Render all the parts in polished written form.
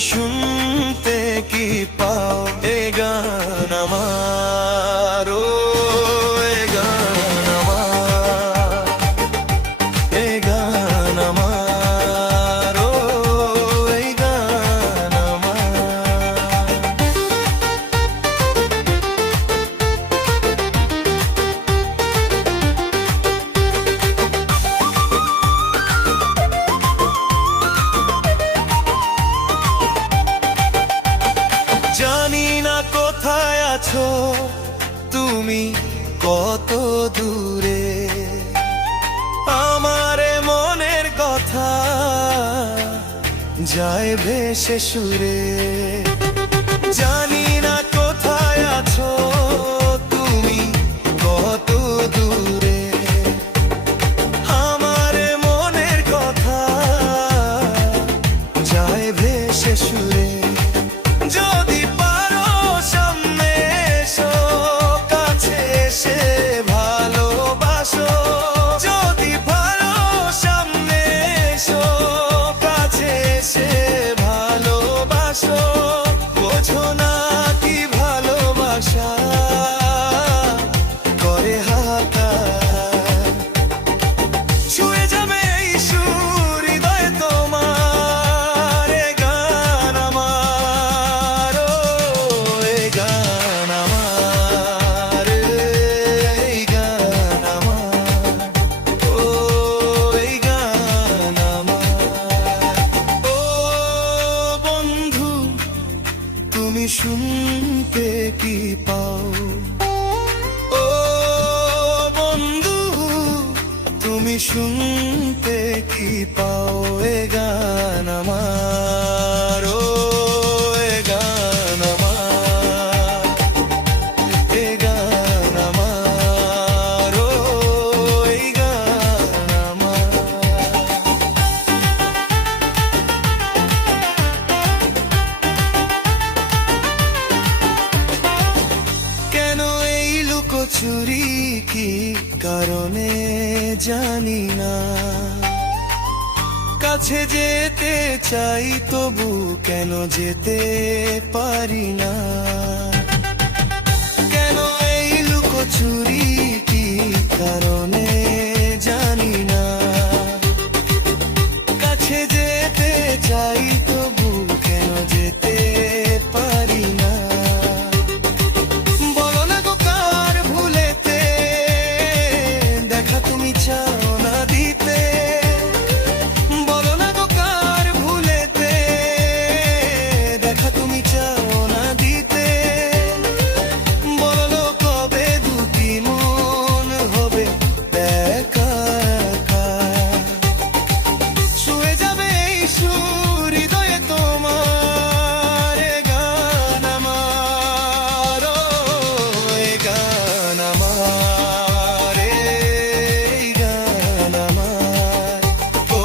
শুনতে কি পাও এ গান আমার, ও এ গান আমার, এ গান আমার, ও এই গান আমার। জানি না কোথায় আছো তুমি, কত দূরে, আমার মনের কথা যায় ভেসে সুরে। জানি না কোথায় আছো তুমি, কত দূরে, আমার মনের কথা যায় ভেসে সুরে। যদি পারো সামনে এসো, কাছে এসে ভালোবাসো। যদি পারো সামনে এসো, কাছে এসে ভালোবাসো। বোঝো না কি ভালোবাসা করে হাহাকার, ছুঁয়ে যাবে এই সুর হৃদয়ে তোমার। এ গান আমার, ও এ গান আমার, এই গান আমার, ও এই গান আমার। ও বন্ধু তুমি শুনতে কি পাও, ও বন্ধু তুমি শুনতে কি পাও এ গান আমার, ও এ গান আমার, এ গান আমার, ও এই গান আমার। কেন এই লুকোচুরি, কি কারণে জানি না। কাছে যেতে চাই তবু কেন যেতে পারি না। কেন এই লুকোচুরি, কি কারণে জানি না। কাছে যেতে চাই তবু কেন যেতে পারি না। বলো না গো কার ভুলেতে দেখা তুমি চাও না দিতে। বলো না গো কার ভুলেতে দেখা তুমি চাও না দিতে। বলো কবে দুটি মন হবে দেখা একা। ছুঁয়ে যাবে এই সুর হৃদয়ে তোমার। এ গান আমার, ও এ গান আমার, এই গান আমার, ও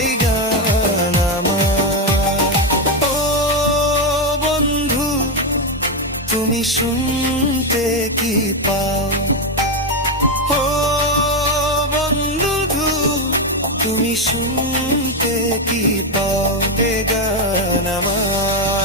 এই গান আমার। ও বন্ধু তুমি শুনতে কি পাও, ও বন্ধু তুমি শুনতে কি পাও এ গান আমার।